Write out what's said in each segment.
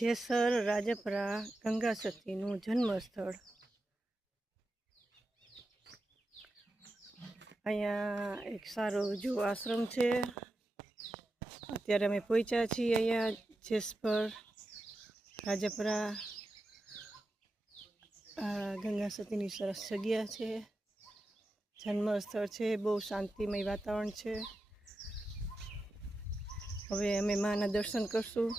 જેસર રાજપરા ગંગા સતીનું જન્મસ્થળ। અહીંયા એક સારો જો આશ્રમ છે। અત્યારે અમે પહોંચ્યા છીએ અહીંયા જેસર રાજપરા। ગંગા સતીની સરસ જગ્યા છે, જન્મસ્થળ છે, બહુ શાંતિમય વાતાવરણ છે। હવે અમે માના દર્શન કરશું।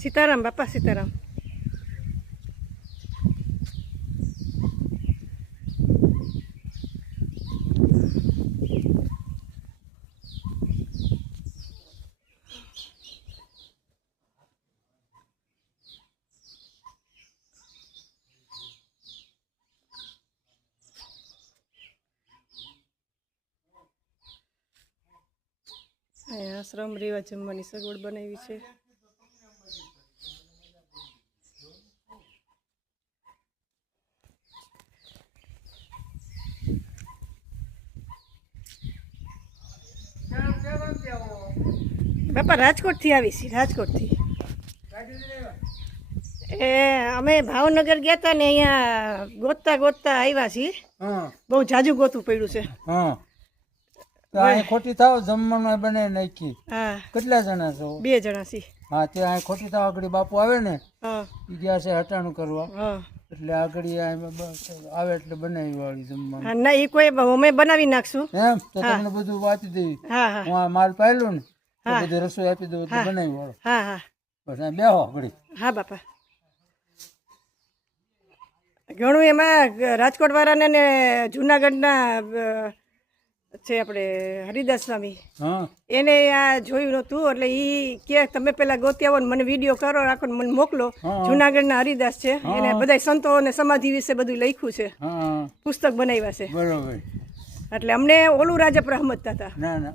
सीताराम बापा सीताराम। आश्रम रेवा जमवानी सगवड बनावी छे। बापा राजकोट थी आवी सी, राजकोट थी। ए अमे भावनगर गया था ने अहींया गोतता गोतता आव्या छी। बहु जाजू गोतવું પડ્યું છે। તો આ ખોટી થાવ જમવાનું બને નાખી। હા કેટલા જણા છો? 2 જણા છી। હા તે આ ખોટી થાવ આગળ બાપુ આવે ને, હા ઈ ગયા છે હટાણું કરવા। હા એટલે આગળ આવે એટલે બનાવી વાળી જમવાનું। હા ના ઈ કોઈ અમે બનાવી નાખશું। એમ તો તમને બધું વાંચી દેવી। હા હા હું આ માલ પાયલું ને તો બધી રસોઈ આપી દઉં એટલે બનાવી વાળો। હા હા બસ આ બેહો ઘડી। હા બાપા ઘણું એમાં રાજકોટ વાળાને ને જુનાગઢના છે આપણે હરિદાસ સ્વામી, હા એને આ જોયું નહોતું એટલે ઈ કે તમે પેલા ગોતી આવો ને મને વિડીયો કરો રાખો ને મને મોકલો। જુનાગઢના હરિદાસ છે, એને બધા સંતો અને સમાધિ વિશે બધું લખ્યું છે, હા પુસ્તક બનાવ્યા છે। બરોબર। એટલે અમને ઓલું રાજપરા સમજતા હતા। ના ના